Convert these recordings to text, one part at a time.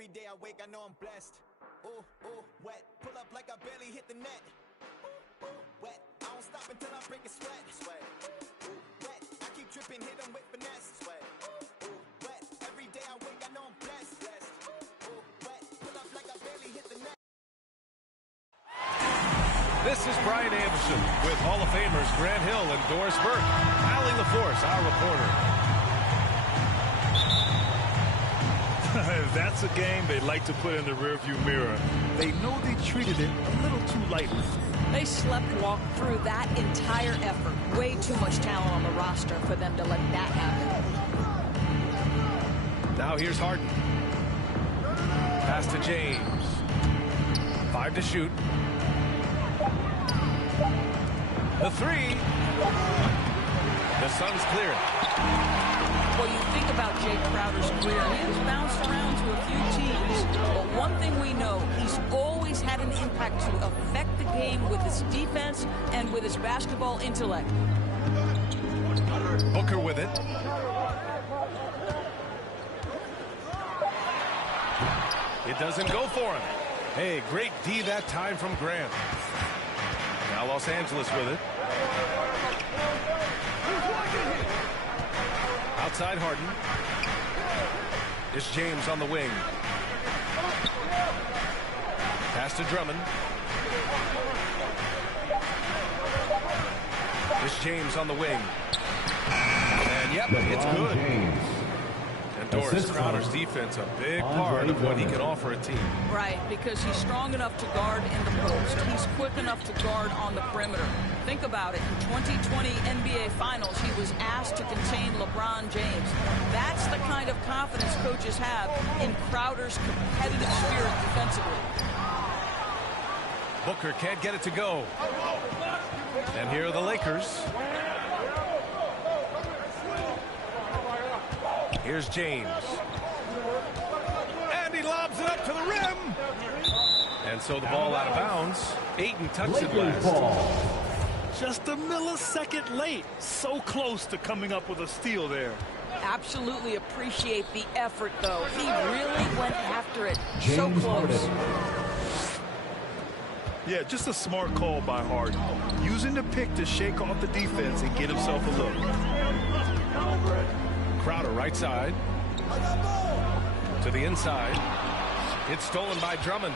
Every day I wake, I know I'm blessed. Ooh, ooh, wet. Pull up like I barely hit the net. Ooh, ooh, wet. I don't stop until I break a sweat. Sweat. Ooh, wet. I keep tripping, hit them with finesse. Sweat. Ooh, wet. Every day I wake, I know I'm blessed. Blessed. Ooh, wet. Pull up like I barely hit the net. This is Brian Anderson with Hall of Famers Grant Hill and Doris Burke. Allie LaForce, our reporter. That's a game they like to put in the rearview mirror. They know they treated it a little too lightly. They walked through that entire effort. Way too much talent on the roster for them to let that happen. Now here's Harden. Pass to James. 5 to shoot. The 3. The Suns clear it. Well, you think about Jay Crowder's career, he has bounced around to a few teams, but one thing we know, he's always had an impact to affect the game with his defense and with his basketball intellect. Booker with it. It doesn't go for him. Hey, great D that time from Grant. Now Los Angeles with it. Outside Harden. It's James on the wing. Pass to Drummond. It's James on the wing. And yep, it's good. And Doris Crowder's defense, a big part of what he can offer a team. Right, because he's strong enough to guard in the post. He's quick enough to guard on the perimeter. Think about it. In 2020 NBA Finals, he was asked to contain LeBron James. That's the kind of confidence coaches have in Crowder's competitive spirit defensively. Booker can't get it to go. And here are the Lakers. Here's James. And he lobs it up to the rim. And so the ball out of bounds. Ayton touched it last. Just a millisecond late. So close to coming up with a steal there. Absolutely appreciate the effort, though. He really went after it. So close. Yeah, just a smart call by Harden. Using the pick to shake off the defense and get himself a look. Crowder right side. To the inside. It's stolen by Drummond.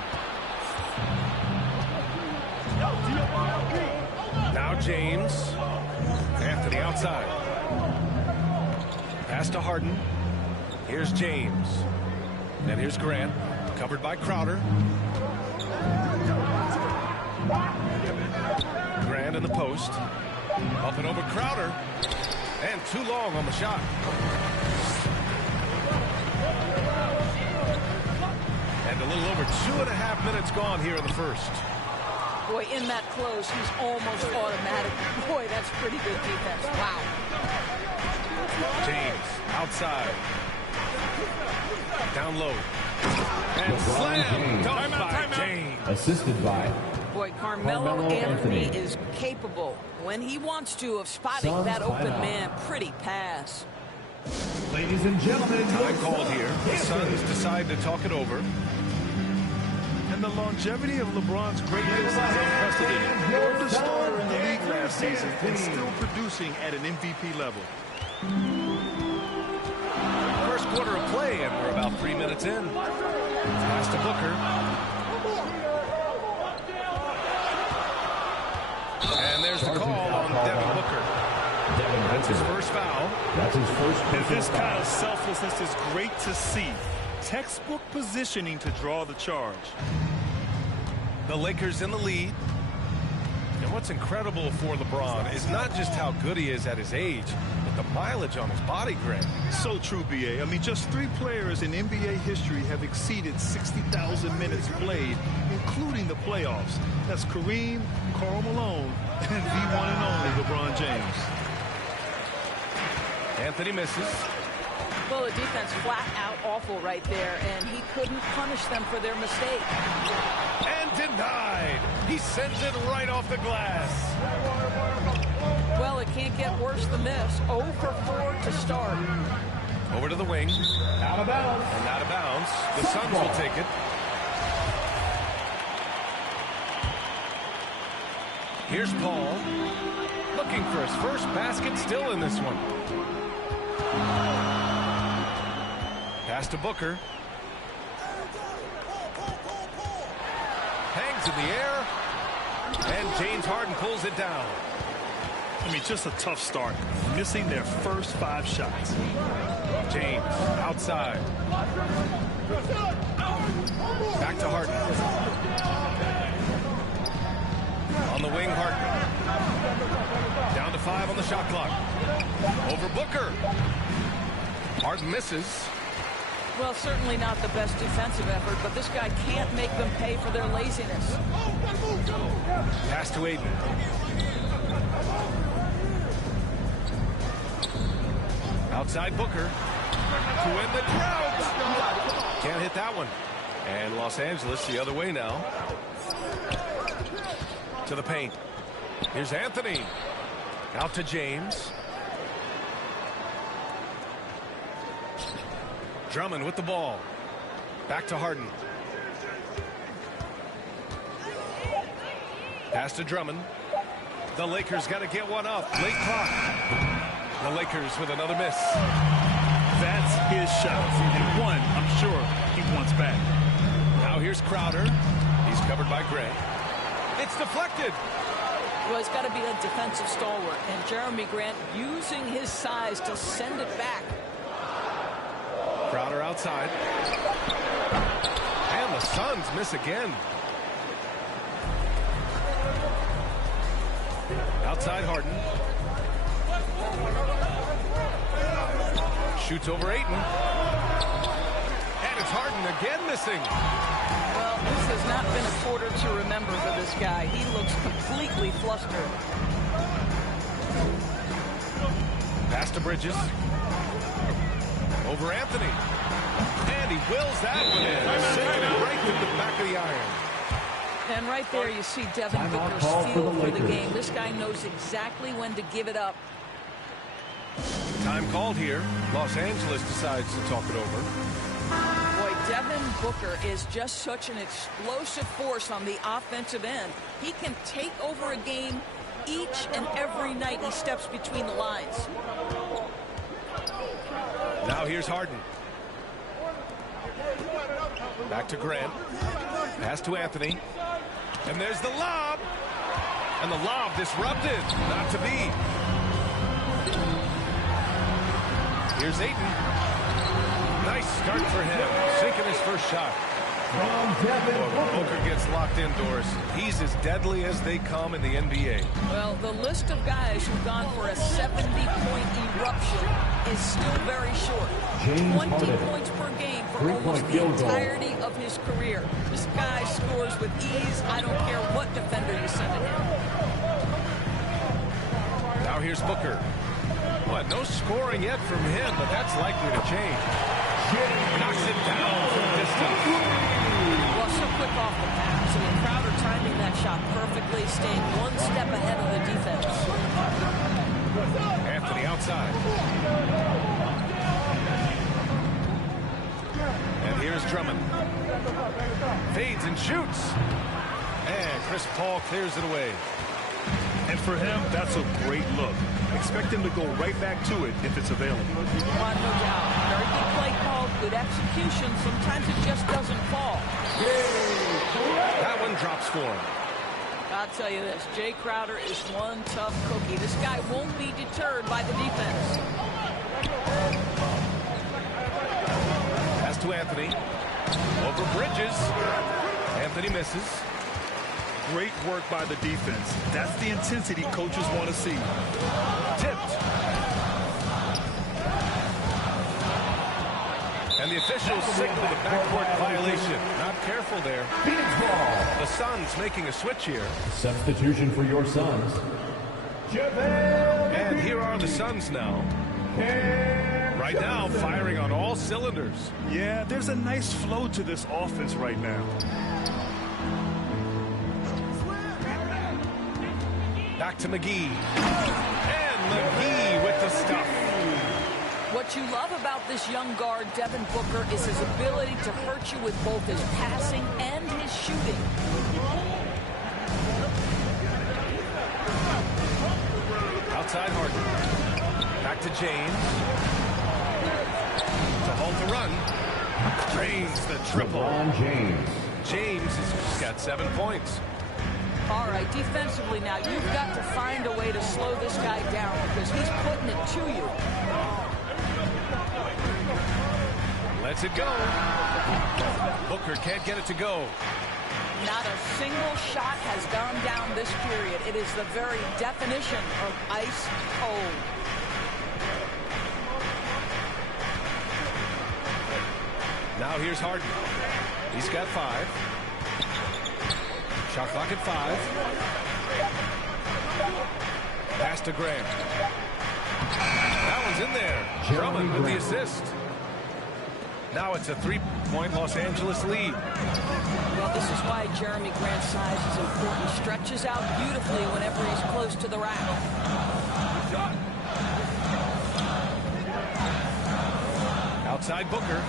Now James. Anthony outside. Pass to Harden. Here's James. And here's Grant. Covered by Crowder. Grant in the post. Up and over Crowder. And too long on the shot. And a little over 2.5 minutes gone here in the first. Boy, in that close, he's almost automatic. Boy, that's pretty good defense. Wow. James outside. Down low. And slam. Timeout. James. Assisted by Boy, Carmelo Anthony is capable, when he wants to, of spotting that open man. Pretty pass. Ladies and gentlemen, time called here. The Suns decide to talk it over. And the longevity of LeBron's greatness is unprecedented. He was the starter in the league last season and still producing at an MVP level. First quarter of play, and we're about 3 minutes in. Pass to Booker. And there's the call on Devin Booker. That's his first foul. That's his first. And this kind of selflessness is great to see. Textbook positioning to draw the charge. The Lakers in the lead. And what's incredible for LeBron is not just how good he is at his age, but the mileage on his body, Grant. So true, B.A. I mean, just 3 players in NBA history have exceeded 60,000 minutes played, including the playoffs. That's Kareem, Karl Malone, and the one and only LeBron James. Anthony misses. Well, the defense flat out awful right there, and he couldn't punish them for their mistake. And denied. He sends it right off the glass. Well, it can't get worse than this. 0 for 4 to start. Over to the wing. Out of bounds. And out of bounds. bounds. The Suns will take it. Here's Paul. Looking for his first basket, still in this one. Pass to Booker. Hangs in the air. And James Harden pulls it down. I mean, just a tough start. Missing their first 5 shots. James outside. Back to Harden. On the wing, Harden. Down to 5 on the shot clock. Over Booker. Harden misses. Well, certainly not the best defensive effort, but this guy can't make them pay for their laziness. Pass to Aiden. Outside Booker. To win the crowd. Can't hit that one. And Los Angeles the other way now. To the paint. Here's Anthony. Out to James. Drummond with the ball. Back to Harden. Pass to Drummond. The Lakers got to get one up. Late clock. The Lakers with another miss. That's his shot. And one, I'm sure, he wants back. Now here's Crowder. He's covered by Gray. It's deflected. Well, he's got to be a defensive stalwart, and Jeremy Grant using his size to send it back. Crowder outside. And the Suns miss again. Outside Harden. Shoots over Ayton. And it's Harden again missing. Well, this has not been a quarter to remember for this guy. He looks completely flustered. Pass to Bridges. Over Anthony. And he wills that one in. Sinking it right through the back of the iron. And right there you see Devin Booker's feel for the game. This guy knows exactly when to give it up. Time called here. Los Angeles decides to talk it over. Boy, Devin Booker is just such an explosive force on the offensive end. He can take over a game each and every night he steps between the lines. Now here's Harden. Back to Grant. Pass to Anthony. And there's the lob. And the lob disrupted. Not to be. Here's Ayton. Nice start for him. Sinking his first shot. Booker gets locked indoors. He's as deadly as they come in the NBA. Well, the list of guys who've gone for a 70-point eruption is still very short. 20 points per game for almost the entirety of his career. This guy scores with ease. I don't care what defender you send to him. Now here's Booker. What? No scoring yet from him, but that's likely to change. Knocks it down from distance. Well, so quick off the pass. I mean, Crowder timing that shot perfectly, staying one step ahead of the defense. Anthony outside. And here's Drummond. Fades and shoots. And Chris Paul clears it away. And for him, that's a great look. Expect him to go right back to it if it's available. No doubt. Very good play call, good execution. Sometimes it just doesn't fall. That one drops for him. I'll tell you this, Jay Crowder is one tough cookie. This guy won't be deterred by the defense. Pass to Anthony. Over Bridges. Anthony misses. Great work by the defense. That's the intensity coaches want to see. Tipped. And the officials signal the backcourt violation. Not careful there. Phoenix ball. The Suns making a switch here. Substitution for your Suns. And here are the Suns now. Right now, firing on all cylinders. Yeah, there's a nice flow to this offense right now. Back to McGee. And McGee with the stuff. What you love about this young guard, Devin Booker, is his ability to hurt you with both his passing and his shooting. Outside Harden. Back to James. To halt the run. Drains the triple. LeBron James. James has got 7 points. All right, defensively now, you've got to find a way to slow this guy down because he's putting it to you. Lets it go. Booker can't get it to go. Not a single shot has gone down this period. It is the very definition of ice cold. Now here's Harden. He's got 5. Shot clock at 5. Pass to Grant. That one's in there. Drummond with the assist. Now it's a 3-point Los Angeles lead. Well, this is why Jeremy Grant's size is important. Stretches out beautifully whenever he's close to the rack. Outside Booker.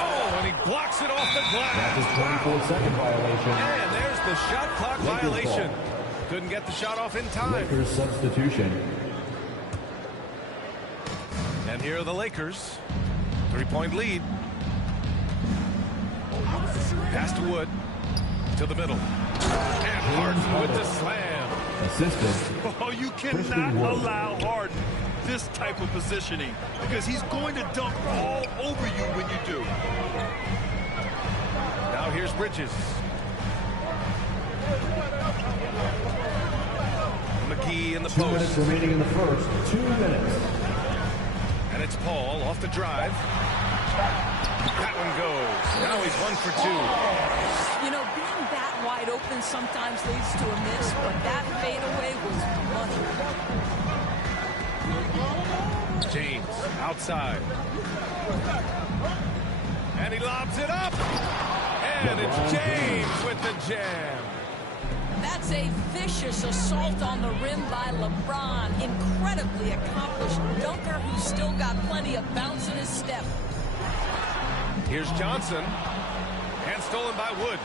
Oh, and he blocks it off the glass. That's a 24-second violation. And there's the shot clock Lakers violation. ball. Couldn't get the shot off in time. Lakers substitution. And here are the Lakers. 3-point lead. Pass to Wood. To the middle. And Harden with the slam. Assisted. Oh, you cannot Christian Wood. allow Harden this type of positioning because he's going to dunk all over you when you do. Now here's Bridges. McGee in the 2 minutes post. remaining in the first. 2 minutes. And it's Paul off the drive. That one goes. Now he's 1 for 2. You know, being that wide open sometimes leads to a miss, but that fadeaway was money. James outside. And he lobs it up. And it's James with the jam. That's a vicious assault on the rim by LeBron. Incredibly accomplished dunker who's still got plenty of bounce in his step. Here's Johnson. And stolen by Wood.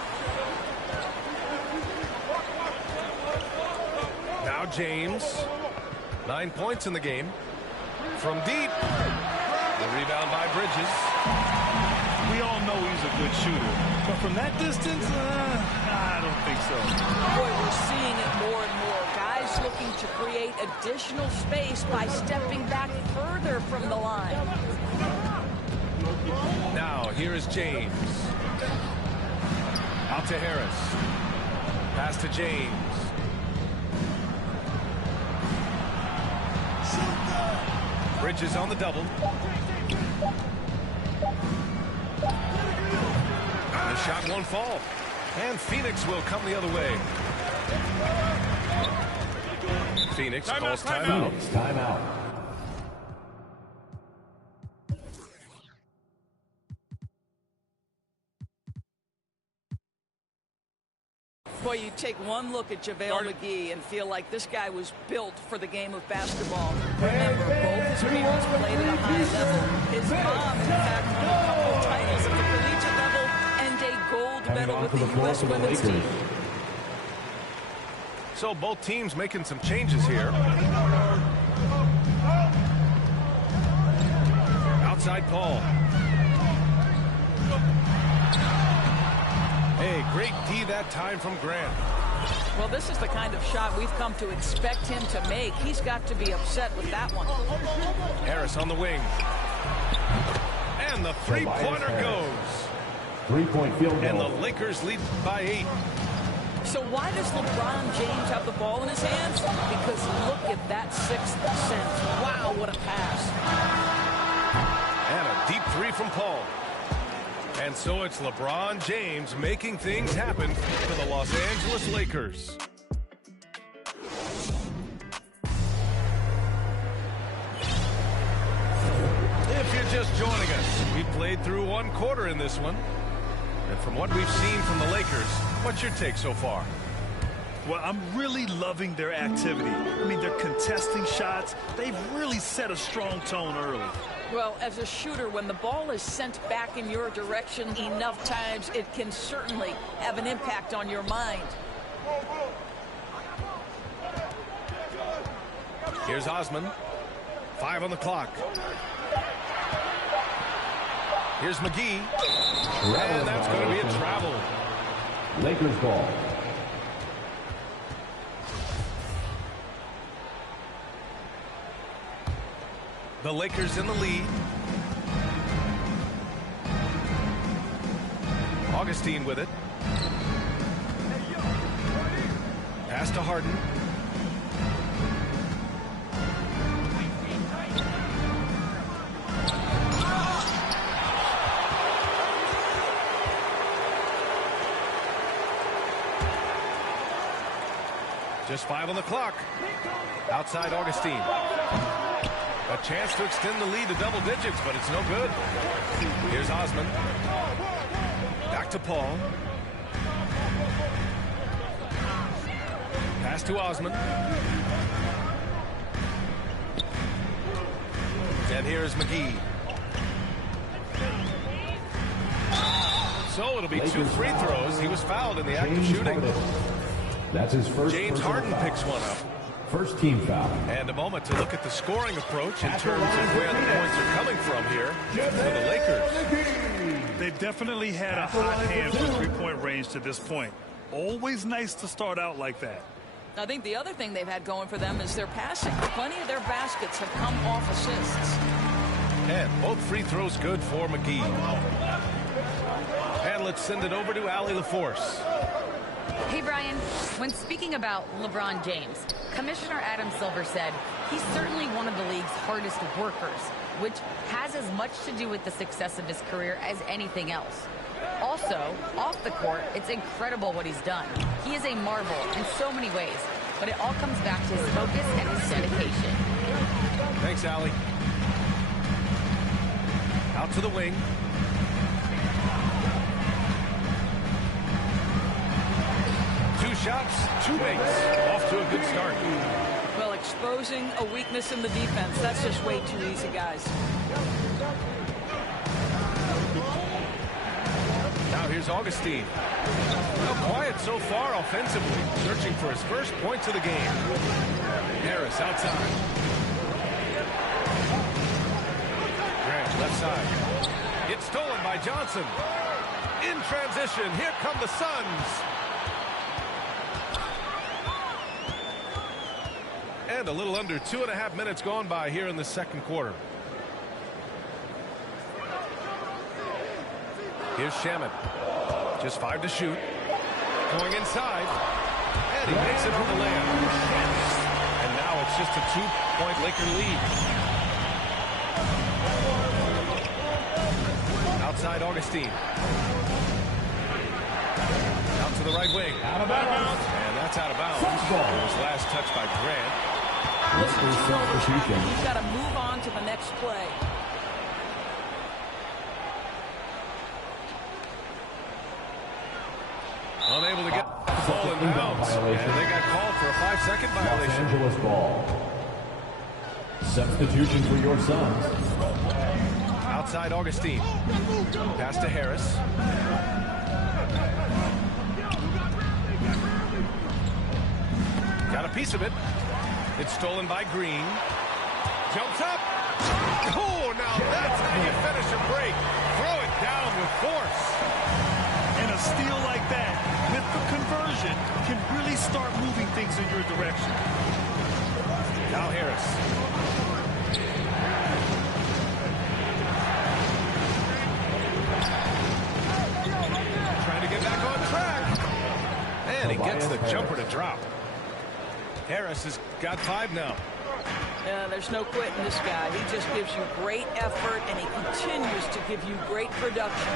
Now James. 9 points in the game. From deep. The rebound by Bridges. We all know he's a good shooter, but from that distance, I don't think so. Boy, we're seeing it more and more. Guys looking to create additional space by stepping back further from the line. Now here is James. Out to Harris. Pass to James. Bridges on the double. The shot won't fall. And Phoenix will come the other way. Phoenix calls timeout. Phoenix timeout. Boy, you take one look at JaVale McGee and feel like this guy was built for the game of basketball. Remember, both his parents played at a high level. His mom, in fact, won a couple of titles at the collegiate level and a gold medal with the U.S. women's team. So both teams making some changes here. Outside Paul. Hey, great D that time from Grant. Well, this is the kind of shot we've come to expect him to make. He's got to be upset with that one. Harris on the wing. And the three-pointer goes. 3-point field goal. And the Lakers lead by 8. So why does LeBron James have the ball in his hands? Because look at that sixth sense. Wow, what a pass. And a deep three from Paul. And so it's LeBron James making things happen for the Los Angeles Lakers. If you're just joining us, we played through one quarter in this one. And from what we've seen from the Lakers, what's your take so far? Well, I'm really loving their activity. I mean, they're contesting shots. They've really set a strong tone early. Well, as a shooter, when the ball is sent back in your direction enough times, it can certainly have an impact on your mind. Here's Osman. 5 on the clock. Here's McGee. And that's going to be a travel. Lakers ball. The Lakers in the lead. Augustine with it. Pass to Harden. Just 5 on the clock. Outside Augustine. A chance to extend the lead to double digits, but it's no good. Here's Osman. Back to Paul. Pass to Osman. And here's McGee. So it'll be 2 free throws. He was fouled in the act of shooting. That's his first. James Harden picks one up. First team foul. And a moment to look at the scoring approach in terms of where the points are coming from here for the Lakers. They've definitely had a hot hand for three-point range to this point. Always nice to start out like that. I think the other thing they've had going for them is their passing. Plenty of their baskets have come off assists. And both free throws good for McGee. And let's send it over to Allie LaForce. Hey, Brian, when speaking about LeBron James, Commissioner Adam Silver said he's certainly one of the league's hardest workers, which has as much to do with the success of his career as anything else. Also, off the court, it's incredible what he's done. He is a marvel in so many ways, but it all comes back to his focus and his dedication. Thanks, Allie. Out to the wing. Shots, 2 makes. Off to a good start. Well, exposing a weakness in the defense, that's just way too easy, guys. Now here's Augustine. Well, quiet so far offensively, searching for his first points of the game. Harris outside. Grant left side. It's stolen by Johnson. In transition, here come the Suns. And a little under 2.5 minutes gone by here in the second quarter. Here's Shaman. Just 5 to shoot. Going inside. And he makes it for the layup. And now it's just a 2-point Laker lead. Outside Augustine. Out to the right wing. Out of bounds. And that's out of bounds. It was last touched by Grant. Substitution. You've got to move on to the next play. Unable to get the ball in bounds. And they got called for a 5-second violation. Los Angeles ball. Substitution for your Suns. Outside Augustine. Pass to Harris. Got a piece of it. It's stolen by Green. Jumps up. Oh, now that's how you finish a break. Throw it down with force. And a steal like that, with the conversion, can really start moving things in your direction. Now Harris. Trying to get back on track. And he gets the jumper to drop. Harris has got 5 now. There's no quitting this guy. He just gives you great effort, and he continues to give you great production.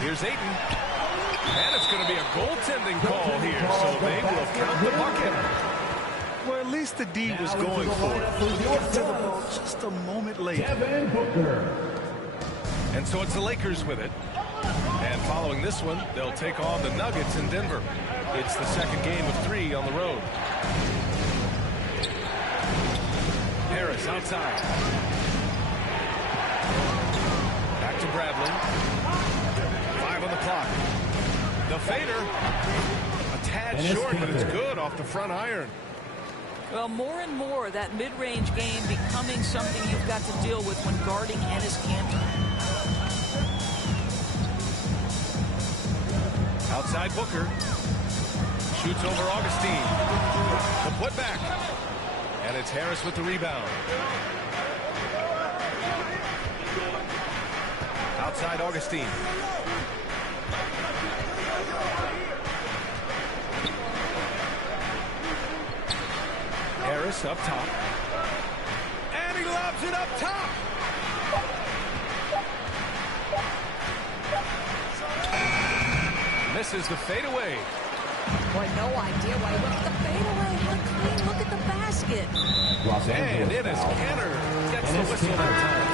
Here's Ayton. And it's going to be a goaltending call here, so they will count the bucket. Well, at least the D was going for it. He got to the ball just a moment late. Devin Booker. And so it's the Lakers with it. And following this one, they'll take on the Nuggets in Denver. It's the second game of 3 on the road. Harris outside. Back to Bradley. 5 on the clock. The fader. A tad short, but it's good off the front iron. Well, more and more, that mid-range game becoming something you've got to deal with when guarding Enes Kanter. Outside Booker. Shoots over Augustine. The putback. And it's Harris with the rebound. Outside Augustine. Harris up top. And he lobs it up top. Misses the fadeaway. Boy, no idea why he went with the fadeaway. What a clean look at the basket. And Enes Kanter gets the whistle that time.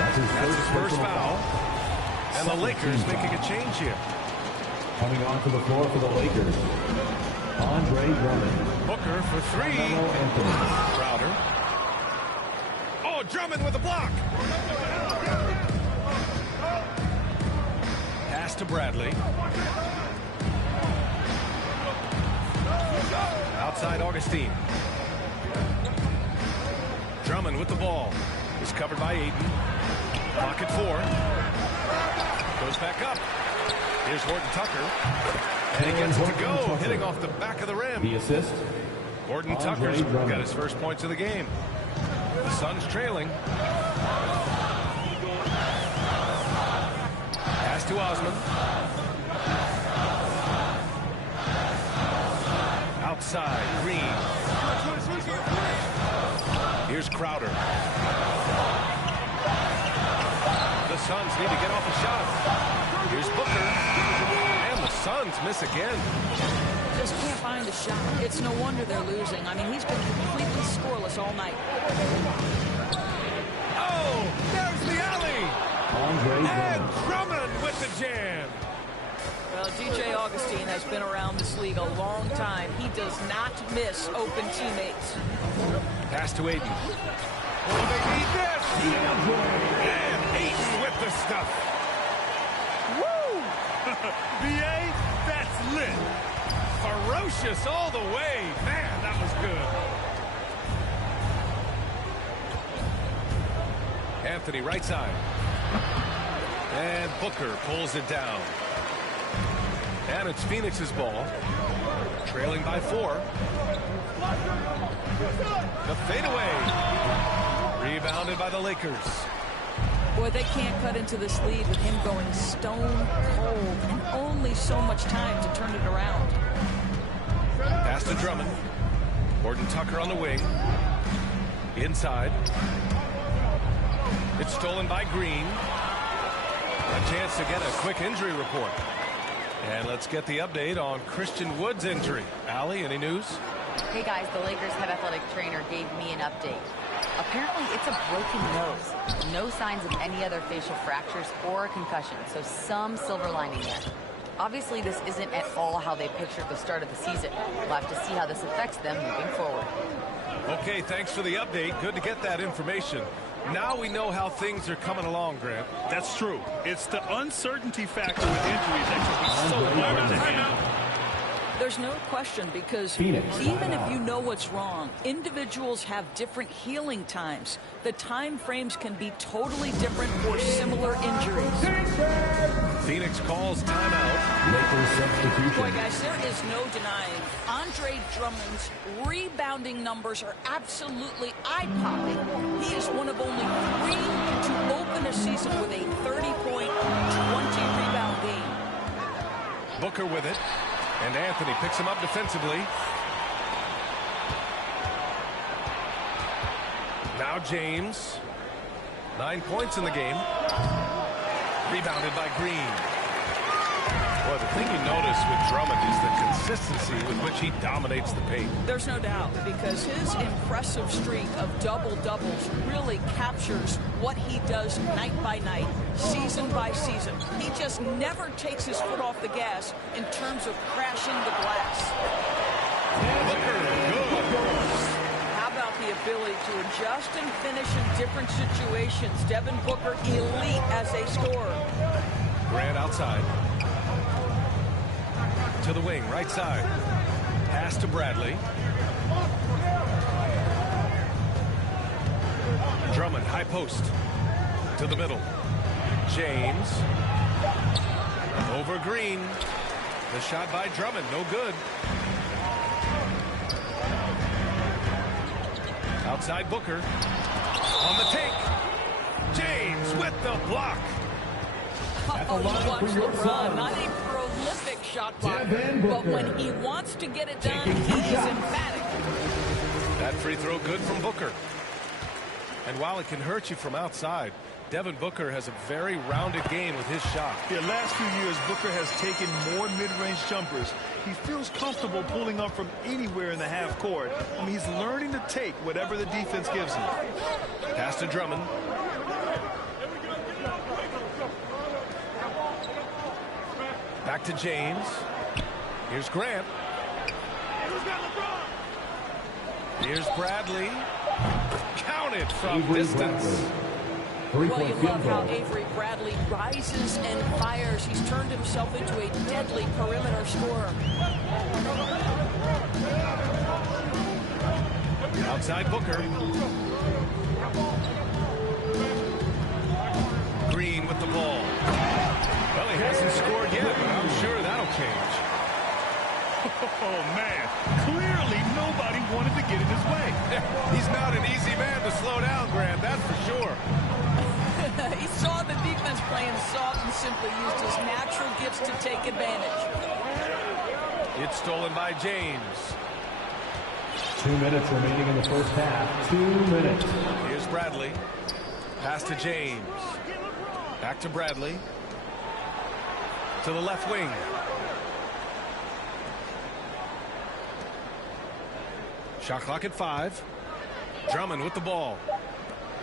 That's his first foul. And the Lakers making a change here. Coming onto the floor for the Lakers, Andre Drummond. Booker for 3. Crowder. Oh, Drummond with a block. Pass to Bradley. Outside Augustine. Drummond with the ball. Is covered by Ayton. Clock at 4. Goes back up. Here's Horton Tucker. And he gets it to go, hitting off the back of the rim. The assist. Horton Tucker's got his first points of the game. The Suns trailing. Pass to Osman. Outside, Green. Here's Crowder. The Suns need to get off a shot. Here's Booker. And the Suns miss again. Just can't find a shot. It's no wonder they're losing. I mean, he's been completely scoreless all night. Oh, there's the alley. And Drummond with the jam. Well, DJ Augustine has been around this league a long time. He does not miss open teammates. Pass to Ayton. Oh, they need this. And Ayton with the stuff. Woo! BA, that's lit. Ferocious all the way. Man, that was good. Anthony, right side. And Booker pulls it down. And it's Phoenix's ball. Trailing by 4. The fadeaway. Rebounded by the Lakers. Boy, they can't cut into this lead with him going stone cold and only so much time to turn it around. Pass to Drummond. Horton Tucker on the wing. Inside. It's stolen by Green. A chance to get a quick injury report. And let's get the update on Christian Wood's injury. Allie, any news? Hey guys, the Lakers head athletic trainer gave me an update. Apparently it's a broken nose. No signs of any other facial fractures or a concussion, so some silver lining there. Obviously this isn't at all how they pictured the start of the season. We'll have to see how this affects them moving forward. Okay, thanks for the update. Good to get that information. Now we know how things are coming along, Grant. That's true. It's the uncertainty factor with injuries that can be so hard to handle. There's no question, because Phoenix. even if you know what's wrong, individuals have different healing times. The time frames can be totally different for similar injuries. Phoenix calls timeout. Lakers Boy, substitution. guys, there is no denying Andre Drummond's rebounding numbers are absolutely eye-popping. He is one of only 3 to open a season with a 30-point, 20-rebound game. Booker with it. And Anthony picks him up defensively. Now James. 9 points in the game. Rebounded by Green. Well, the thing you notice with Drummond is the consistency with which he dominates the paint. There's no doubt, because his impressive streak of double-doubles really captures what he does night by night, season by season. He just never takes his foot off the gas in terms of crashing the glass. Booker, good. How about the ability to adjust and finish in different situations? Devin Booker, elite as a scorer. Grant outside. To the wing, right side. Pass to Bradley. Drummond, high post. To the middle. James. Over Green. The shot by Drummond, no good. Outside Booker. On the take. James with the block. Oh, you watch LeBron, not a prolific shot blocker, but when he wants to get it done, he is emphatic. That free throw good from Booker. And while it can hurt you from outside, Devin Booker has a very rounded game with his shot. Yeah, last few years, Booker has taken more mid-range jumpers. He feels comfortable pulling up from anywhere in the half court. I mean, he's learning to take whatever the defense gives him. Pass to Drummond. Back to James. Here's Grant. Here's Bradley. Counted from distance. Well, you love how Avery Bradley rises and fires. He's turned himself into a deadly perimeter scorer. Outside Booker. Green with the ball. Well, he hasn't scored yet, but I'm sure that'll change. Oh, man. Clearly, nobody wanted to get in his way. He's not an easy man to slow down, Grant, that's for sure. He saw the defense playing soft and simply used his natural gifts to take advantage. It's stolen by James. 2 minutes remaining in the first half. 2 minutes. Here's Bradley. Pass to James. Back to Bradley. To the left wing. Shot clock at 5. Drummond with the ball.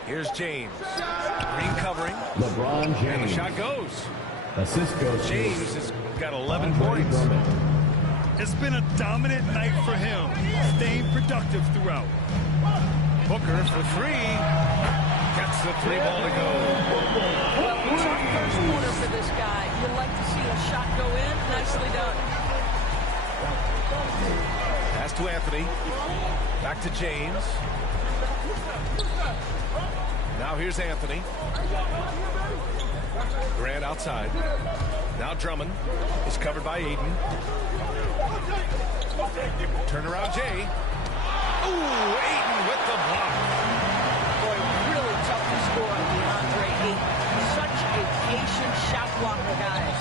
Here's James. Green covering. LeBron James. And the shot goes. Assist goes. James has got 11 points. It's been a dominant night for him, staying productive throughout. Booker for 3. Gets the 3 ball to go. Well, tough first quarter for this guy. You'd like to see a shot go in. Nicely done. Pass to Anthony. Back to James. Now here's Anthony. Grant outside. Now Drummond is covered by Ayton. Turnaround Jay. Ooh, Ayton with the block. Boy, really tough to score on DeAndre Ayton. Such a patient shot blocker, guys.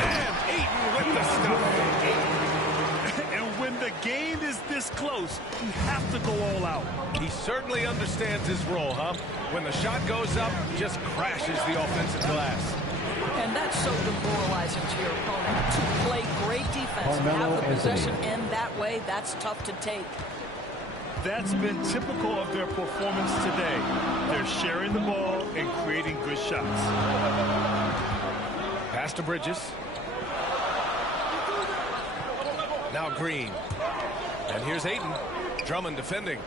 And Ayton with the stuff. And when the game is this close, you have to go all out. He certainly understands his role, huh? When the shot goes up, just crashes the offensive glass. And that's so demoralizing to your opponent. To play great defense and have the possession end that way, that's tough to take. That's been typical of their performance today. They're sharing the ball and creating good shots. Pass to Bridges. Now Green. And here's Ayton. Drummond defending.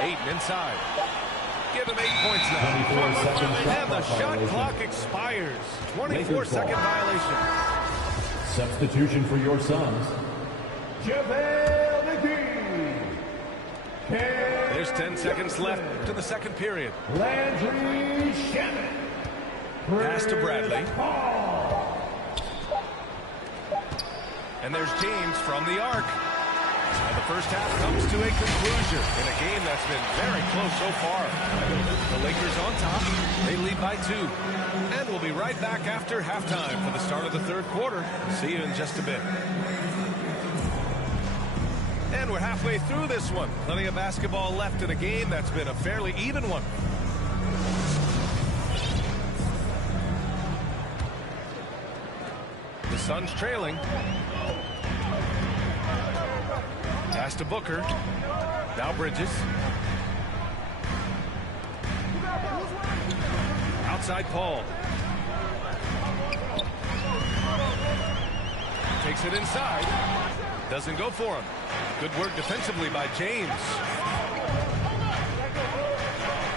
Ayton inside. Give him 8 points now. And the shot clock expires. 24-second violation. Substitution for your Suns. JaVale McGee. There's 10 seconds left to the second period. Landry Shamet. Pass to Bradley. And there's James from the arc. And the first half comes to a conclusion in a game that's been very close so far. The Lakers on top. They lead by 2. And we'll be right back after halftime for the start of the third quarter. See you in just a bit. And we're halfway through this one. Plenty of basketball left in a game that's been a fairly even one. The Suns trailing. Pass to Booker. Now Bridges. Outside Paul. Takes it inside. Doesn't go for him. Good work defensively by James.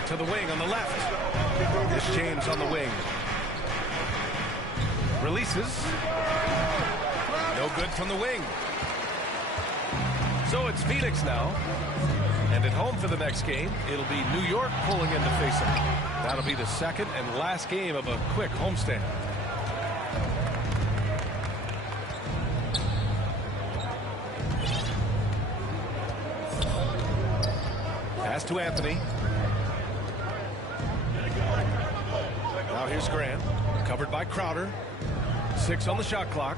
To the wing on the left. This James on the wing. Releases. No good from the wing. So it's Phoenix now. And at home for the next game, it'll be New York pulling in to face them. That'll be the second and last game of a quick homestand. Pass to Anthony. Now here's Grant. Covered by Crowder. 6 on the shot clock.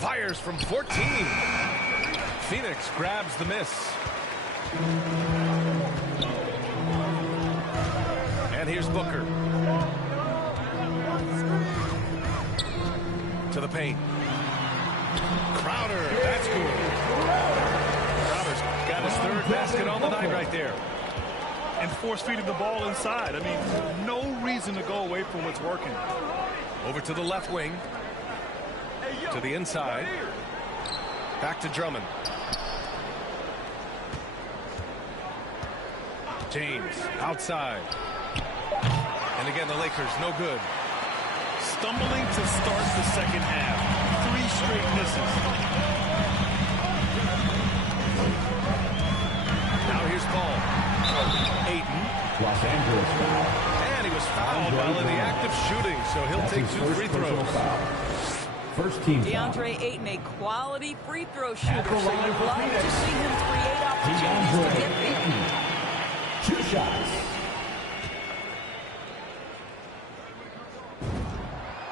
Fires from 14. Phoenix grabs the miss. And here's Booker. To the paint. Crowder, that's good. Crowder's got his third basket on the night right there. And force-feeding the ball inside. I mean, no reason to go away from what's working. Over to the left wing. To the inside. Back to Drummond. James outside. And again, the Lakers no good. Stumbling to start the second half. 3 straight misses. Now here's Paul. Ayton. Los Angeles foul. And he was fouled while in the act of shooting, so he'll That's take his 2 first free personal throws. foul. First team foul. DeAndre Ayton, a quality free throw shooter, At the so line you'd for love Phoenix. to see him create opportunities to DeAndre get there. Ayton. 2 shots.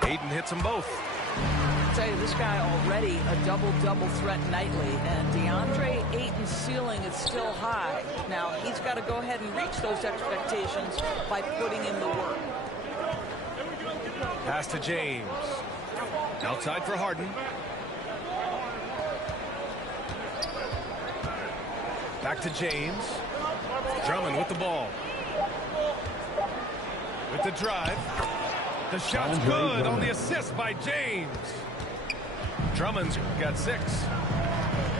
Ayton hits them both. I tell you, this guy already a double-double threat nightly, and DeAndre Ayton's ceiling is still high. Now, he's got to go ahead and reach those expectations by putting in the work. Pass to James. Outside for Harden. Back to James. Drummond with the ball. With the drive. The shot's Andre good on Drummond. the assist by James. Drummond's got 6.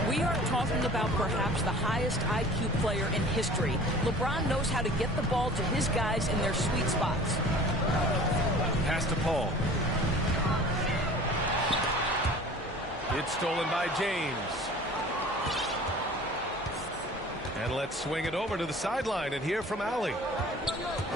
We are talking about perhaps the highest IQ player in history. LeBron knows how to get the ball to his guys in their sweet spots. Pass to Paul. It's stolen by James. And let's swing it over to the sideline and hear from Allie.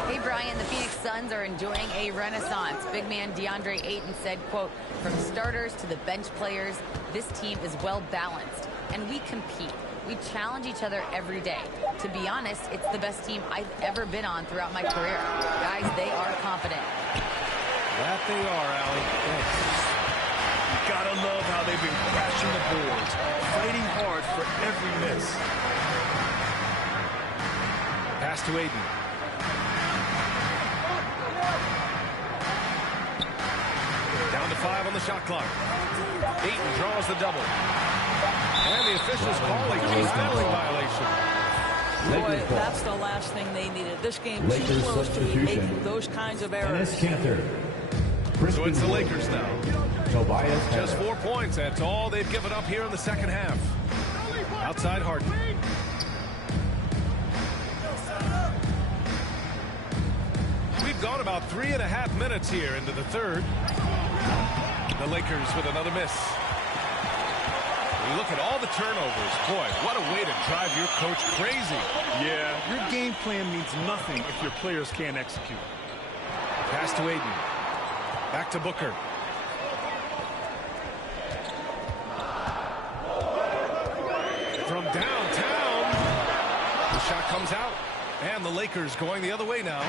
Hey, Brian, the Phoenix Suns are enjoying a renaissance. Big man DeAndre Ayton said, quote, from starters to the bench players, this team is well balanced, and we compete. We challenge each other every day. To be honest, it's the best team I've ever been on throughout my career. Guys, they are confident. That they are, Allie. Thanks. You gotta love how they've been crashing the boards, fighting hard for every miss. Pass to Ayton. Down to 5 on the shot clock. Ayton draws the double. And the officials call a case fouling violation. Boy, that's the last thing they needed. This game too Lakers close to be substitution. making those kinds of errors. Enes Kanter. So it's the Lakers now. Tobias Just Harris. 4 points. That's all they've given up here in the second half. Outside Harden. We've gone about 3.5 minutes here into the third. The Lakers with another miss. We look at all the turnovers. Boy, what a way to drive your coach crazy. Yeah, your game plan means nothing if your players can't execute. Pass to Ayton. Back to Booker. From downtown. The shot comes out. And the Lakers going the other way now.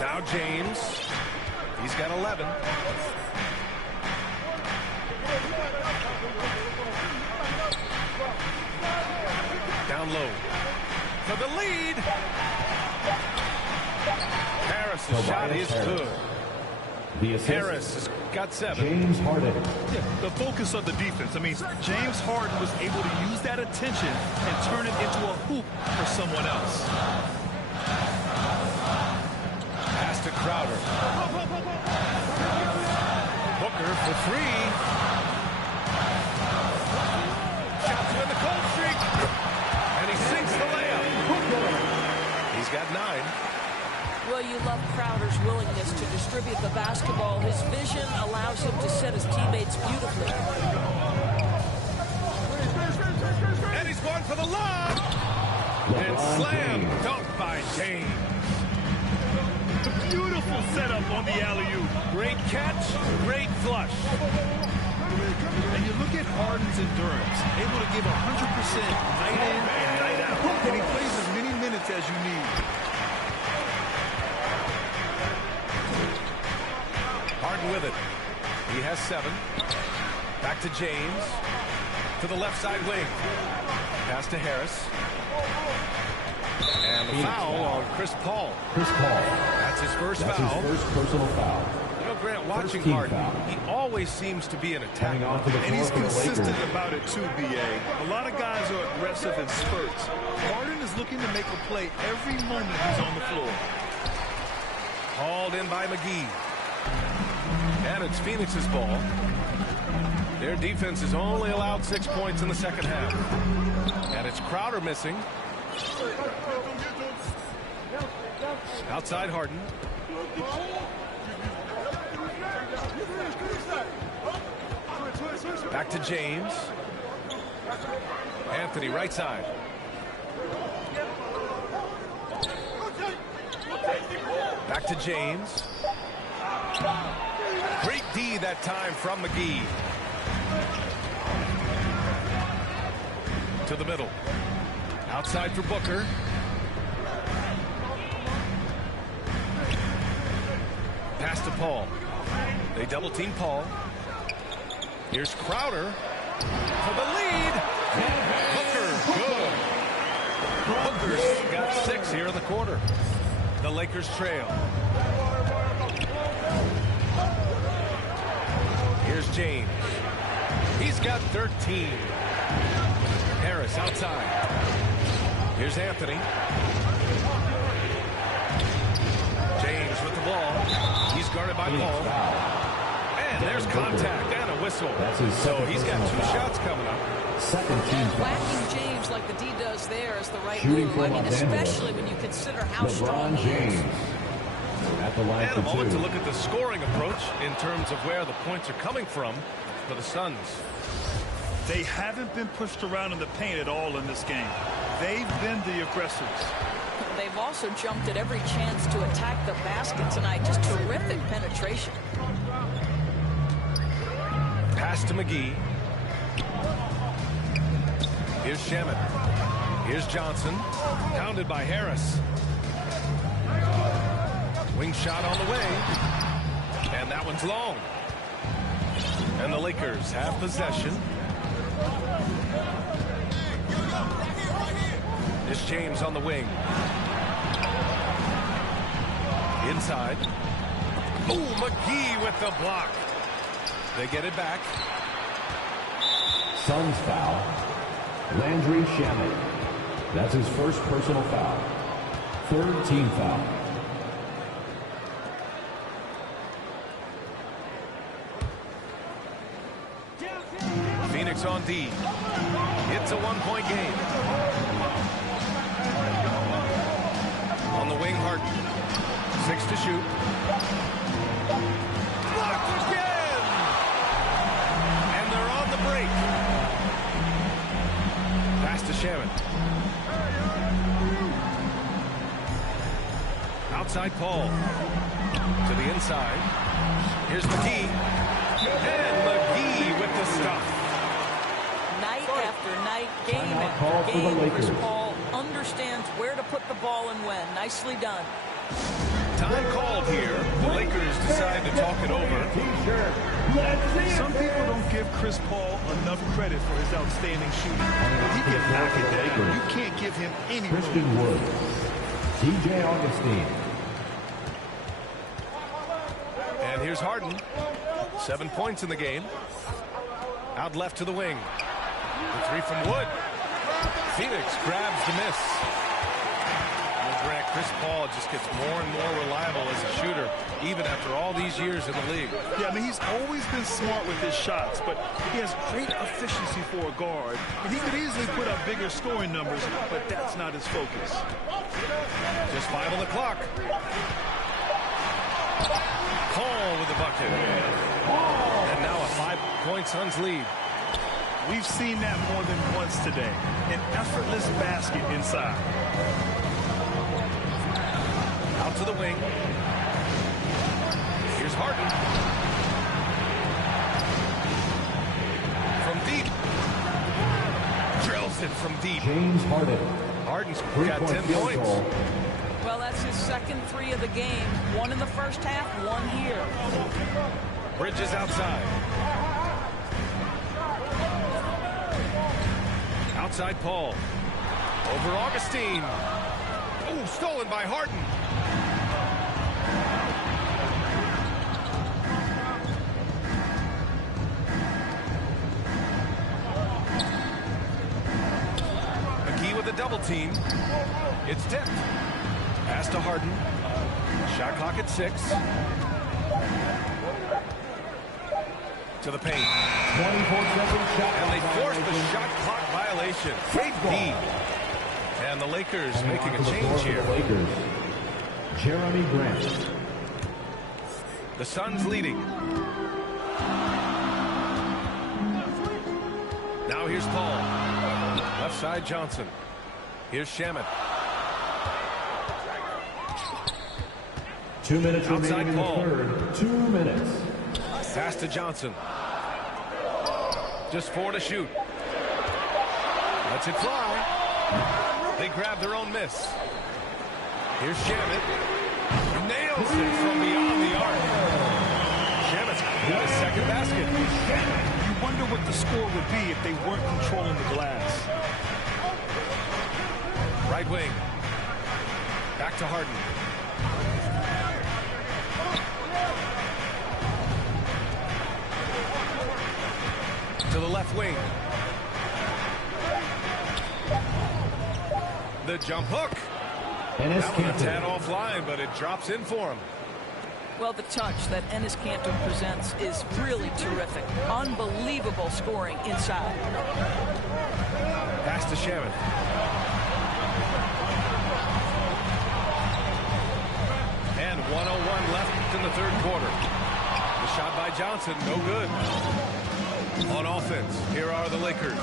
Now James. He's got 11. Down low for the lead. Harris's shot is good. The assist, Harris has got 7. James Harden. Yeah, the focus of the defense. I mean, James Harden was able to use that attention and turn it into a hoop for someone else. Pass to Crowder. Booker for 3. Shot to win the cold streak. And he sinks the layup. He's got 9. Well, you love Crowder's willingness to distribute the basketball. His vision allows him to set his teammates beautifully. And he's going for the lob. And slam dunked by James. Beautiful setup on the alley-oop. Great catch, great flush. And you look at Harden's endurance, able to give 100% night in and night out. And he plays as many minutes as you need. Harden with it. He has 7. Back to James. To the left side wing. Pass to Harris. And the foul on Chris Paul. Chris Paul. That's his first That's foul. his first personal foul. You know, Grant, watching team Harden, foul. he always seems to be an attack. Coming on to the And floor he's for the consistent Lakers. about it too, B.A. A lot of guys are aggressive in spurts. Harden is looking to make a play every moment he's on the floor. Hauled in by McGee. And it's Phoenix's ball. Their defense has only allowed 6 points in the second half. And it's Crowder missing. Outside Harden. Back to James. Anthony right side. Back to James. Great D that time from McGee. To the middle. Outside for Booker. Pass to Paul. They double team Paul. Here's Crowder for the lead. Booker, good. Booker's got 6 here in the quarter. The Lakers trail. Here's James. He's got 13. Harris outside. Here's Anthony. James with the ball. He's guarded by Paul. And there's contact and a whistle. So he's got 2 shots coming up. Second team foul. Whacking James like the D does there is the right Shooting move. I for mean, Los Angeles. especially when you consider how strong LeBron he is. James at the line And for a moment 2. to look at the scoring approach in terms of where the points are coming from for the Suns. They haven't been pushed around in the paint at all in this game. They've been the aggressors. They've also jumped at every chance to attack the basket tonight. Just terrific penetration. Pass to McGee. Here's Shamet. Here's Johnson. Pounded by Harris. Wing shot on the way. And that one's long. And the Lakers have possession. Here's James on the wing. Inside. Ooh, McGee with the block. They get it back. Suns foul. Landry Shamet. That's his first personal foul. Third team foul. Phoenix on D. It's a 1-point game. On the wing, Harden. 6 to shoot. Blocked again! And they're on the break. Pass to Shamet. Outside Paul. To the inside. Here's McGee. And McGee with the stuff. Night after night, game Timeout call after for the game, Chris Lakers. Paul understands where to put the ball and when. Nicely done. Time called here. The Lakers decide to talk it over. Some people don't give Chris Paul enough credit for his outstanding shooting. He can knock it down. You can't give him any Christian room. Wood, C.J. Augustine. And here's Harden. 7 points in the game. Out left to the wing. The three from Wood. Phoenix grabs the miss. Grant, Chris Paul just gets more and more reliable as a shooter, even after all these years in the league. Yeah, I mean, he's always been smart with his shots, but he has great efficiency for a guard. And he could easily put up bigger scoring numbers, but that's not his focus. Just 5 on the clock. Paul with the bucket. And now a 5-point Suns lead. We've seen that more than once today. An effortless basket inside. Out to the wing. Here's Harden. From deep. Drills it from deep. James Harden. Harden's got 3-point 10 field points. goal. Well, that's his second three of the game. One in the first half, one here. Bridges outside. Outside Paul. Over Augustine. Oh, stolen by Harden. McGee with a double team. It's tipped. Pass to Harden. Shot clock at 6. To the paint. 24-second shot. And they force the shot clock violation. Great D. And the Lakers making a change here. Lakers. Jeremy Grant. The Suns leading. Now here's Paul. Left side Johnson. Here's Shamet. 2 minutes Outside remaining in the Paul. third. 2 minutes. Pass to Johnson. Just 4 to shoot. Lets it fly. They grab their own miss. Here's Shamet. Nails it from beyond the arc. Shamet's got his second basket. You wonder what the score would be if they weren't controlling the glass. Right wing. Back to Harden. To the left wing. The jump hook. Enes That one a tad Kanter. offline, but it drops in for him. Well, the touch that Enes Kanter presents is really terrific. Unbelievable scoring inside. Pass to Shamet. And 1:01 left in the third quarter. The shot by Johnson, no good. On offense, here are the Lakers.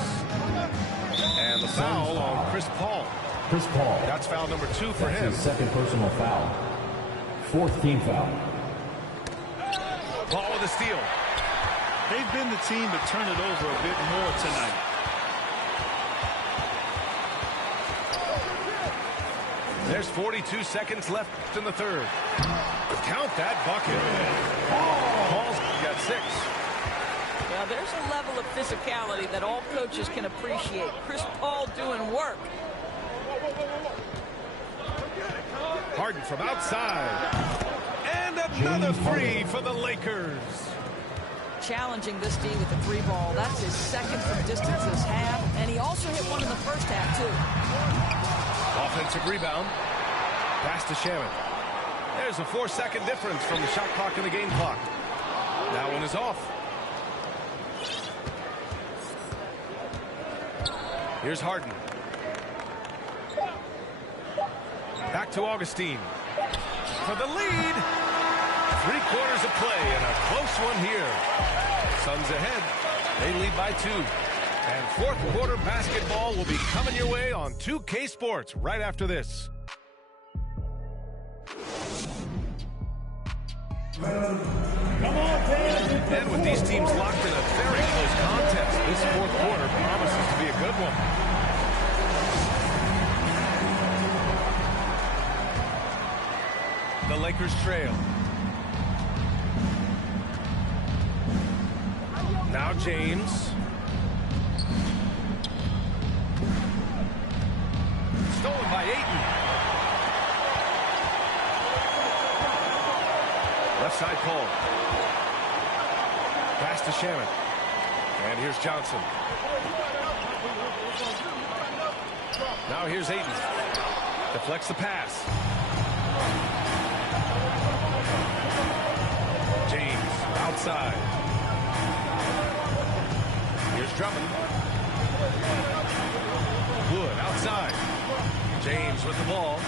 And the foul on Chris Paul. Chris Paul. That's foul number 2 for That's him. his second personal foul. 4th team foul. Paul with a steal. They've been the team to turn it over a bit more tonight. There's 42 seconds left in the third. Count that bucket. Paul's got 6. Now, there's a level of physicality that all coaches can appreciate. Chris Paul doing work. Harden from outside. And another three for the Lakers. Challenging this D with the 3 ball. That's his second from distance this half. And he also hit one in the first half, too. Offensive rebound. Pass to Shamet. There's a 4-second difference from the shot clock and the game clock. That one is off. Here's Harden. Back to Augustine. For the lead. 3 quarters of play and a close one here. Suns ahead. They lead by 2. And fourth quarter basketball will be coming your way on 2K Sports right after this. And with these teams locked in a very close contest, this fourth quarter promises to be a good one. The Lakers trail. Now James. Stolen by Ayton. Left side Paul. Pass to Shannon. And here's Johnson. Now here's Ayton. Deflects the pass. James outside. Here's Drummond. Wood outside. James with the ball.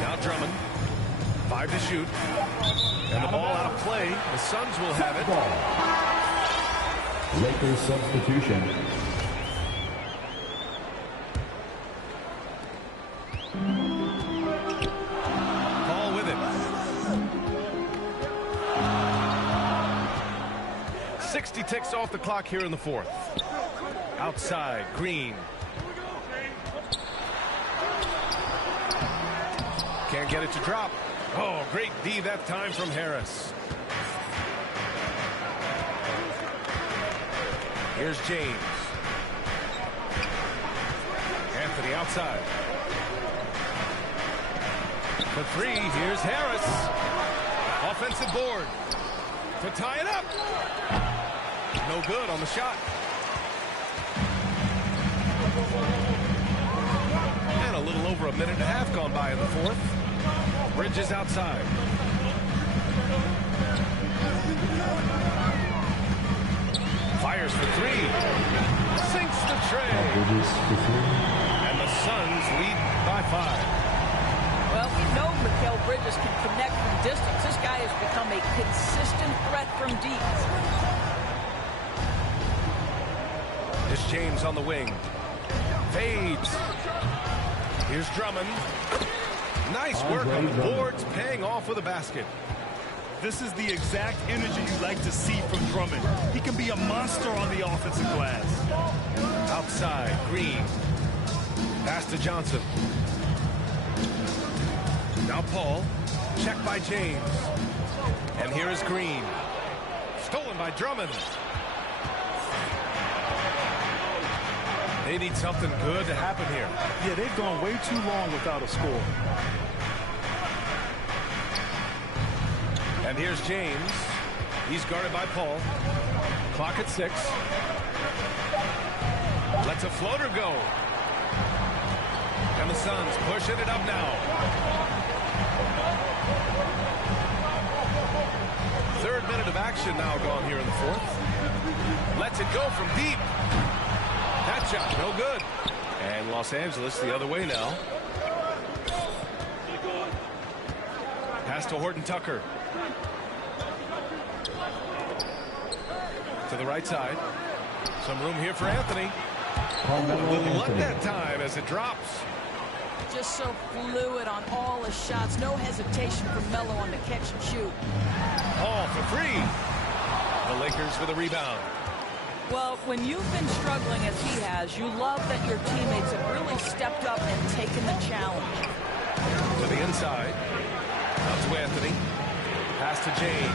Now Drummond. 5 to shoot. And the ball out of play. The Suns will have it. Lakers substitution. Ball with it. 60 ticks off the clock here in the fourth. Outside, Green. Can't get it to drop. Oh, great D that time from Harris. Here's James. Anthony outside. For three, here's Harris. Offensive board. To tie it up. No good on the shot. And a little over a minute and a half gone by in the fourth. Bridges outside. Fires for three. Sinks the tray. And the Suns lead by 5. Well, we know Mikal Bridges can connect from distance. This guy has become a consistent threat from deep. Here's James on the wing. Fades. Here's Drummond. Nice work on the boards, paying off with a basket. This is the exact energy you like to see from Drummond. He can be a monster on the offensive glass. Outside, Green. Pass to Johnson. Now Paul. Check by James. And here is Green. Stolen by Drummond. They need something good to happen here. Yeah, they've gone way too long without a score. And here's James. He's guarded by Paul. Clock at 6. Lets a floater go. And the Suns pushing it up now. Third minute of action now gone here in the fourth. Lets it go from deep. That shot, no good. And Los Angeles the other way now. Pass to Horton Tucker. To the right side. Some room here for Anthony. A little luck that time as it drops. Just so fluid on all his shots. No hesitation for Melo on the catch and shoot. Paul for three. The Lakers with a rebound. Well, when you've been struggling as he has, you love that your teammates have really stepped up and taken the challenge. To the inside. Out to Anthony. Pass to James.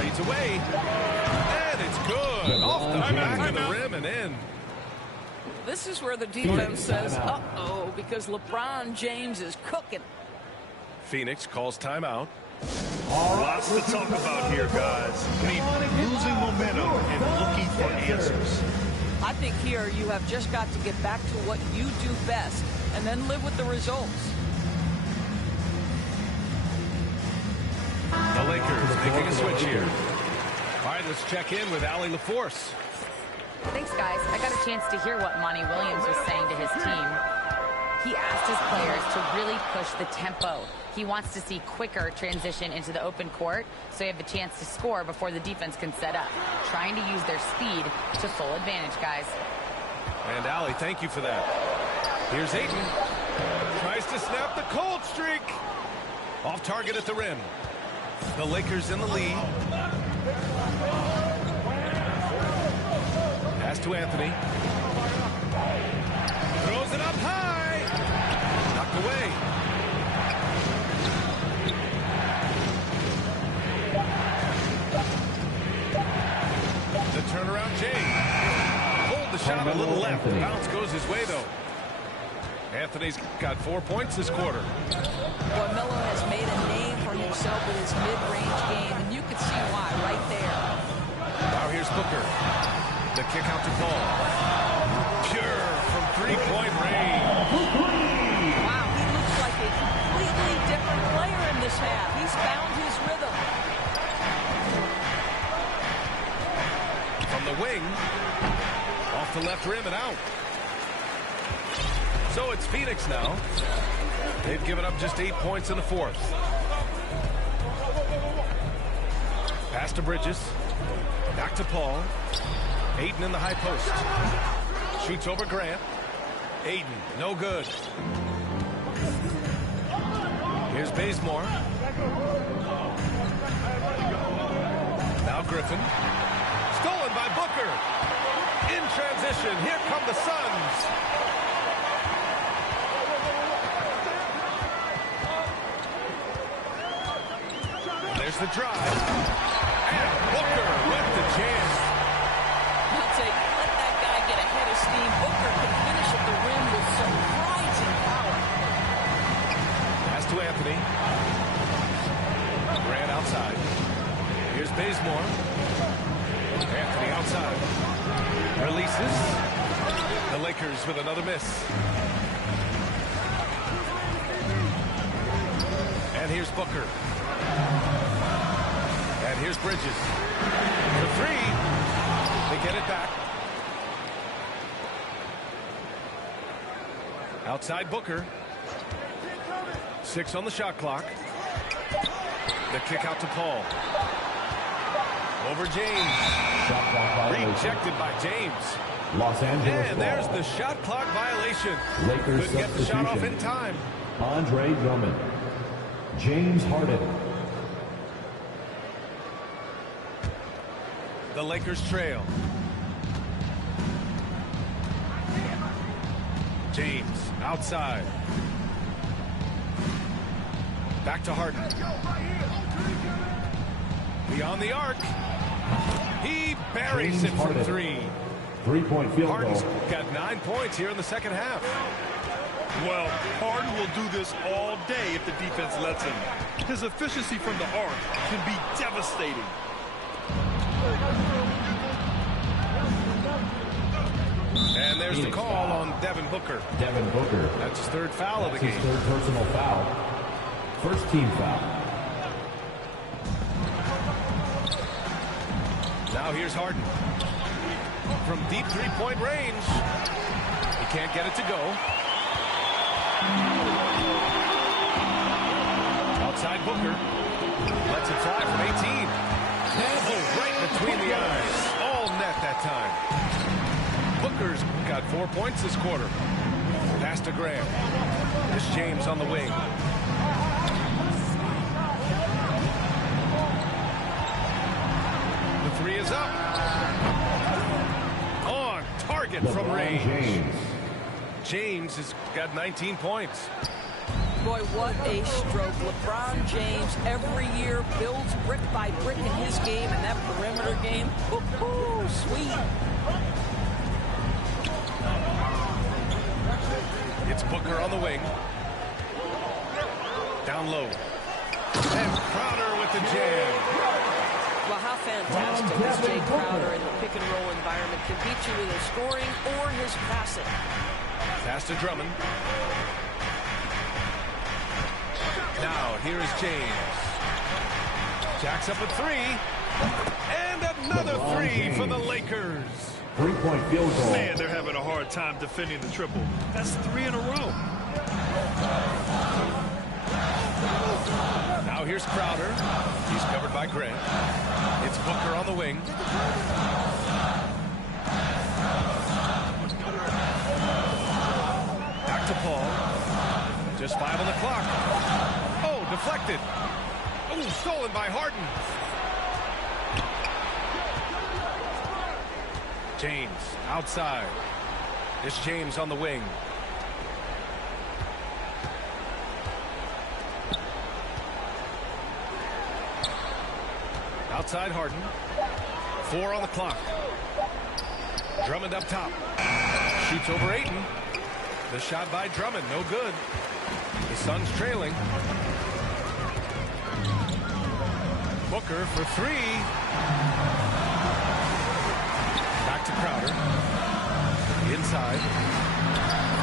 Fades away. And it's good. Off the back of the rim and in. This is where the defense says, uh-oh, because LeBron James is cooking. Phoenix calls timeout. Lots to talk about here, guys. I mean, losing momentum and looking for answers. I think here you have just got to get back to what you do best and then live with the results. The Lakers making a switch here. All right, let's check in with Allie LaForce. Thanks, guys. I got a chance to hear what Monty Williams was saying to his team. He asked his players to really push the tempo. He wants to see quicker transition into the open court so they have the chance to score before the defense can set up. Trying to use their speed to full advantage, guys. And Allie, thank you for that. Here's Ayton. Tries to snap the cold streak. Off target at the rim. The Lakers in the lead. Pass to Anthony. Throws it up high. Knocked away. The turnaround James. Hold the shot a little left. Bounce goes his way, though. Anthony's got 4 points this quarter. Well, Melo has made a name for himself with his mid-range game, and you can see why right there. Now here's Booker. The kick out to Paul. Pure from three-point range. Wow, he looks like a completely different player in this half. He's found his rhythm. From the wing. Off the left rim and out. So it's Phoenix now. They've given up just 8 points in the fourth. Pass to Bridges. Back to Paul. Ayton in the high post. Shoots over Grant. Ayton, no good. Here's Bazemore. Now Griffin. Stolen by Booker. In transition, here come the Suns. There's the drive. And Booker with the chance. I'll tell you, let that guy get ahead of steam. Booker can finish at the rim with surprising power. Pass to Anthony. Grant outside. Here's Bazemore. Anthony outside. Releases. The Lakers with another miss. And here's Booker. And here's Bridges. For three. They get it back. Outside Booker. 6 on the shot clock. The kick out to Paul. Over James. Rejected by James. Los Angeles. And there's the shot clock violation. Lakers couldn't get the shot off in time. Andre Drummond. James Harden. The Lakers trail. James outside. Back to Harden. Beyond the arc. He buries it from three. 3-point field goal. Harden's got 9 points here in the second half. Well, Harden will do this all day if the defense lets him. His efficiency from the arc can be devastating. And there's the call on Devin Booker. Devin Booker. That's his third foul of the game. His third personal foul. First team foul. Now here's Harden. From deep three-point range. He can't get it to go. Outside Booker. Lets it fly from 18. Oh, right between the eyes. All net that time. Booker's got 4 points this quarter. Pass to Graham. This James on the wing. The three is up. On target from range. James has got 19 points. Boy, what a stroke. LeBron James every year builds brick by brick in his game, and that perimeter game, woo-hoo, sweet. It's Booker on the wing. Down low. And Crowder with the jam. Well, how fantastic is Jay Crowder in the pick-and-roll environment. Can beat you with his scoring or his passing. Pass to Drummond. Now, here is James. Jacks up a three. And another three for the Lakers. 3-point field goal. Man, they're having a hard time defending the triple. That's 3 in a row. Now here's Crowder. He's covered by Grant. It's Booker on the wing. Back to Paul. Just 5 on the clock. Oh, deflected. Oh, stolen by Harden. James outside. It's James on the wing. Outside Harden. 4 on the clock. Drummond up top. Shoots over Ayton. The shot by Drummond, no good. The Suns trailing. Booker for 3. Back to Crowder. Inside.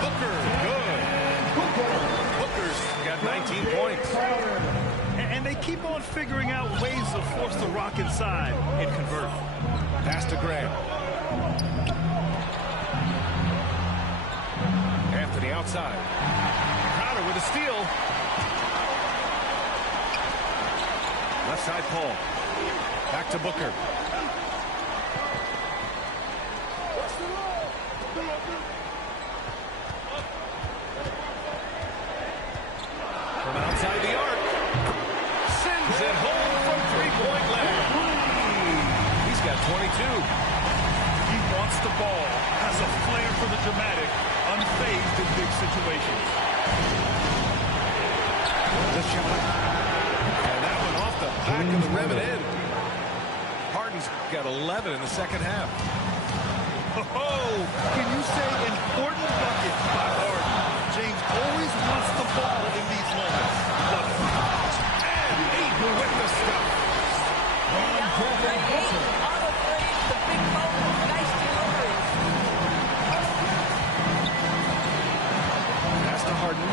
Booker, good. Booker's got 19 points. And they keep on figuring out ways to force the Rock inside and convert. Pass to Graham. Anthony outside. Crowder with a steal. Left side Paul. Back to Booker. From outside the arc. Sends it home from three-point land. He's got 22. He wants the ball, has a flair for the dramatic, unfazed in big situations. The shot. And that one off the back of the rim and in. Harden's got 11 in the second half. Oh, can you say important bucket by Harden? James always wants the ball in these moments. Love it. And Ayton with the stuff. The big moment. Nice delivery. Pass to Harden.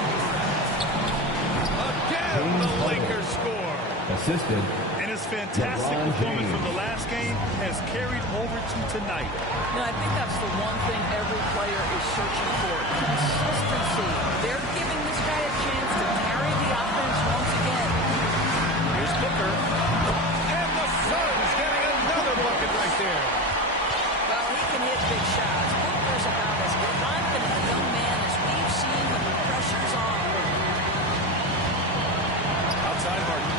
Again, the Lakers score. Assisted. And his fantastic LeBron performance James. from the last game has carried over to tonight. And I think that's the one thing every player is searching for. Consistency. They're giving this guy a chance to carry the offense once again. Here's Booker. And the Suns getting another bucket right there. Well, he can hit big shots. Booker's about as confident a young man as we've seen when the pressure's on. Outside Harden.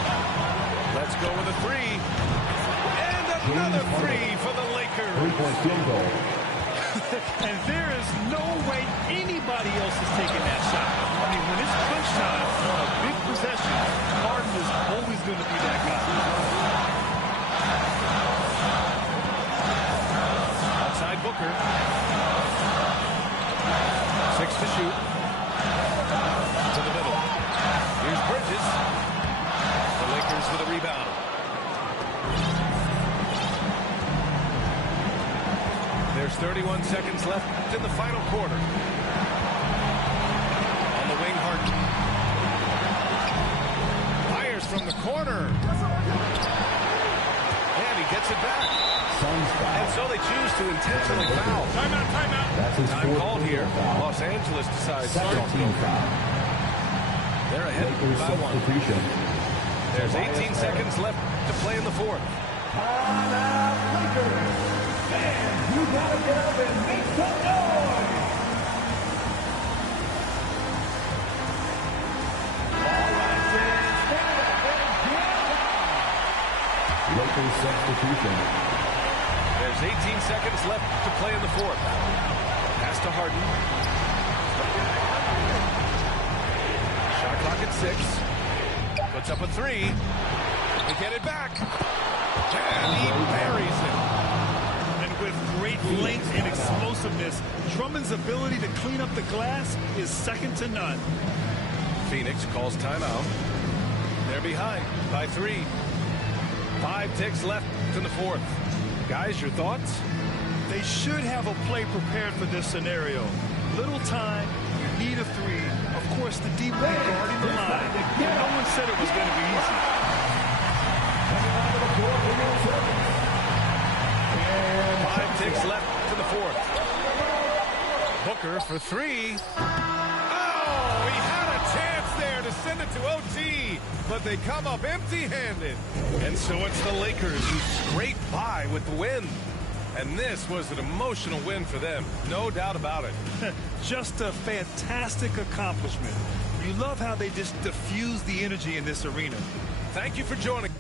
Let's go with a 3. And another 3 for the Lakers. 3-point field goal. And there is no way anybody else is taking that shot. I mean, when it's crunch time on a big possession, Harden is always going to be that guy. Outside Booker. 6 to shoot. To the middle. Here's Bridges. The Lakers with a rebound. There's 31 seconds left in the final quarter. On the wing, Harden. Fires from the corner. And he gets it back. Suns foul. And so they choose to intentionally foul. Timeout, timeout. That's his Time fourth called here. foul. Los Angeles decides to Second don't team go. foul. They're ahead Lakers by 1. substitution. There's 18 seconds left to play in the fourth. You gotta get up and make some noise. Lakers substitution. There's 18 seconds left to play in the fourth. Pass to Harden. Shot clock at 6. Puts up a 3. They get it back. And he buries it. And with great length and explosiveness, Drummond's ability to clean up the glass is second to none. Phoenix calls timeout. They're behind by 3. 5 ticks left in the fourth. Guys, your thoughts? They should have a play prepared for this scenario. Little time, you need a 3. Of course, the deep lead guarding the line. No one said it was going to be easy. 5 ticks left to the fourth. Booker for 3. Oh, he had a chance there to send it to OT, but they come up empty-handed. And so it's the Lakers who scrape by with the win. And this was an emotional win for them, no doubt about it. Just a fantastic accomplishment. You love how they just diffuse the energy in this arena. Thank you for joining